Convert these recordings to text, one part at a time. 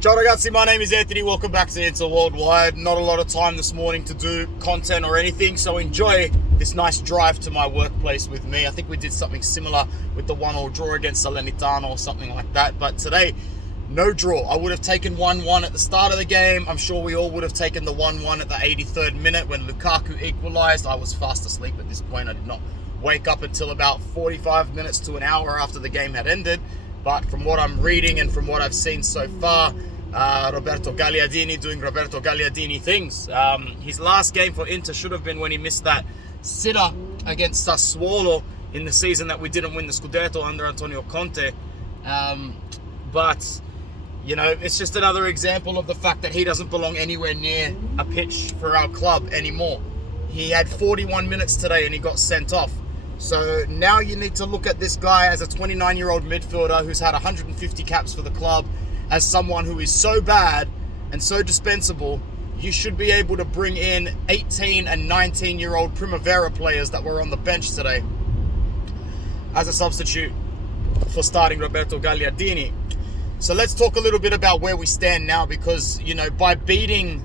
Ciao ragazzi, my name is Anthony. Welcome back to Inter Worldwide. Not a lot of time this morning to do content or anything, so enjoy this nice drive to my workplace with me. I think we did something similar with the 1-1 draw against Salernitano or something like that, but today, no draw. I would have taken 1-1 at the start of the game. I'm sure we all would have taken the 1-1 at the 83rd minute when Lukaku equalised. I was fast asleep at this point. I did not wake up until about 45 minutes to an hour after the game had ended. But from what I'm reading and from what I've seen so far, Roberto Gagliardini doing Roberto Gagliardini things. His last game for Inter should have been when he missed that sitter against Sassuolo in the season that we didn't win the Scudetto under Antonio Conte. But, you know, it's just another example of the fact that he doesn't belong anywhere near a pitch for our club anymore. He had 41 minutes today and he got sent off. So now you need to look at this guy as a 29-year-old midfielder who's had 150 caps for the club, as someone who is so bad and so dispensable. You should be able to bring in 18 and 19-year-old Primavera players that were on the bench today as a substitute for starting Roberto Gagliardini. So let's talk a little bit about where we stand now, because, you know, by beating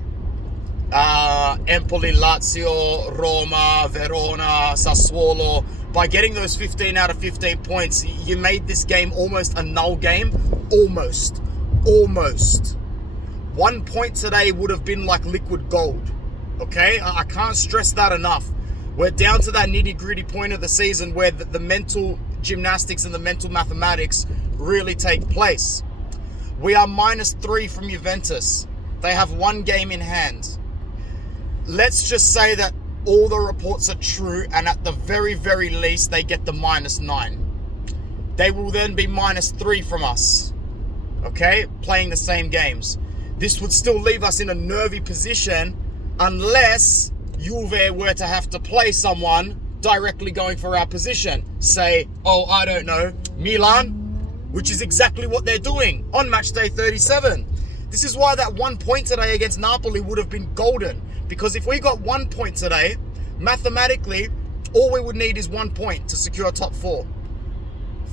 Empoli, Lazio, Roma, Verona, Sassuolo, by getting those 15 out of 15 points, you made this game almost a null game. Almost. 1 point today would have been like liquid gold. Okay? I can't stress that enough. We're down to that nitty-gritty point of the season where the mental gymnastics and the mental mathematics really take place. We are -3 from Juventus. They have one game in hand. Let's just say that all the reports are true, and at the very, very least, they get the -9. They will then be -3 from us. Okay? Playing the same games. This would still leave us in a nervy position unless Juve were to have to play someone directly going for our position. Say, I don't know, Milan, which is exactly what they're doing on match day 37. This is why that 1 point today against Napoli would have been golden. Because if we got 1 point today, mathematically, all we would need is 1 point to secure top 4.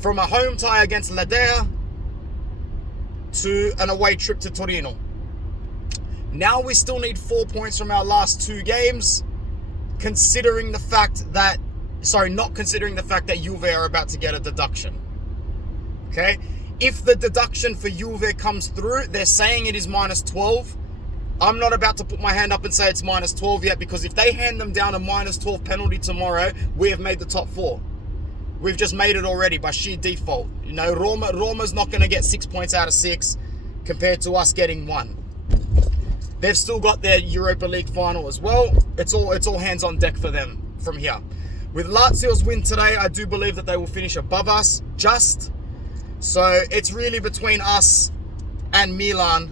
From a home tie against Ledea to an away trip to Torino. Now we still need 4 points from our last 2 games, not considering the fact that Juve are about to get a deduction. Okay? If the deduction for Juve comes through, they're saying it is -12. I'm not about to put my hand up and say it's -12 yet, because if they hand them down a -12 penalty tomorrow, we have made the top 4. We've just made it already by sheer default. You know, Roma's not going to get 6 points out of 6 compared to us getting 1. They've still got their Europa League final as well. It's all hands on deck for them from here. With Lazio's win today, I do believe that they will finish above us, just. So it's really between us and Milan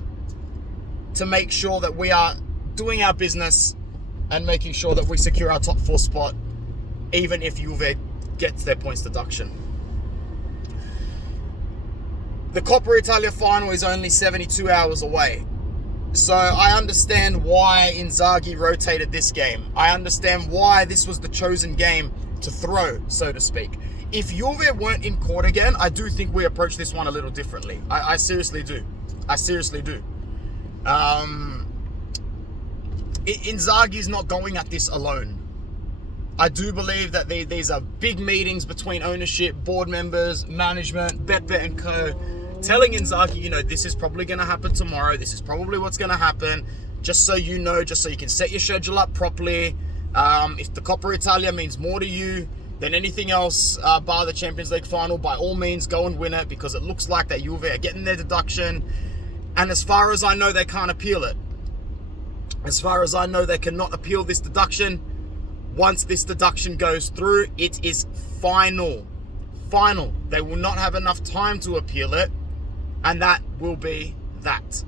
to make sure that we are doing our business and making sure that we secure our top 4 spot, even if Juve gets their points deduction. The Coppa Italia final is only 72 hours away. So I understand why Inzaghi rotated this game. I understand why this was the chosen game to throw, so to speak. If Juve weren't in court again, I do think we approach this one a little differently. I seriously do. Inzaghi's not going at this alone. I do believe that these are big meetings between ownership, board members, management, Beppe and co, telling Inzaghi, you know, this is probably going to happen tomorrow. This is probably what's going to happen. Just so you know, just so you can set your schedule up properly. If the Coppa Italia means more to you than anything else, bar the Champions League final, by all means, go and win it, because it looks like that Juve are getting their deduction. And as far as I know, they can't appeal it. As far as I know, they cannot appeal this deduction. Once this deduction goes through, it is final. Final. They will not have enough time to appeal it. And that will be that.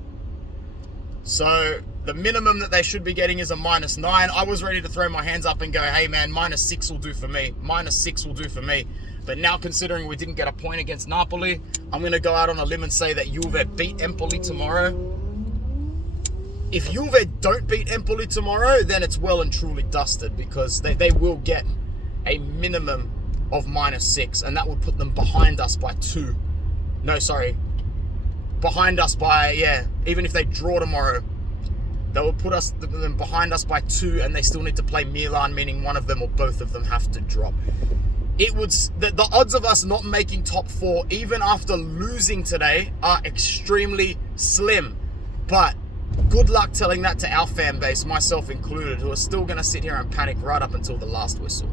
So the minimum that they should be getting is a -9. I was ready to throw my hands up and go, hey man, -6 will do for me. -6 will do for me. But now, considering we didn't get a point against Napoli, I'm going to go out on a limb and say that Juve beat Empoli tomorrow. If Juve don't beat Empoli tomorrow, then it's well and truly dusted, because they will get a minimum of -6, and that would put them behind us by 2. No, sorry. behind us by, even if they draw tomorrow, they will put them behind us by 2, and they still need to play Milan, meaning one of them or both of them have to drop. The odds of us not making top 4, even after losing today, are extremely slim. But good luck telling that to our fan base, myself included, who are still going to sit here and panic right up until the last whistle.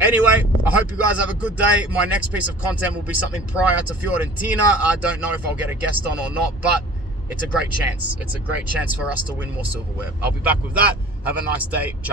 Anyway, I hope you guys have a good day. My next piece of content will be something prior to Fiorentina. I don't know if I'll get a guest on or not, but it's a great chance. It's a great chance for us to win more silverware. I'll be back with that. Have a nice day. Ciao.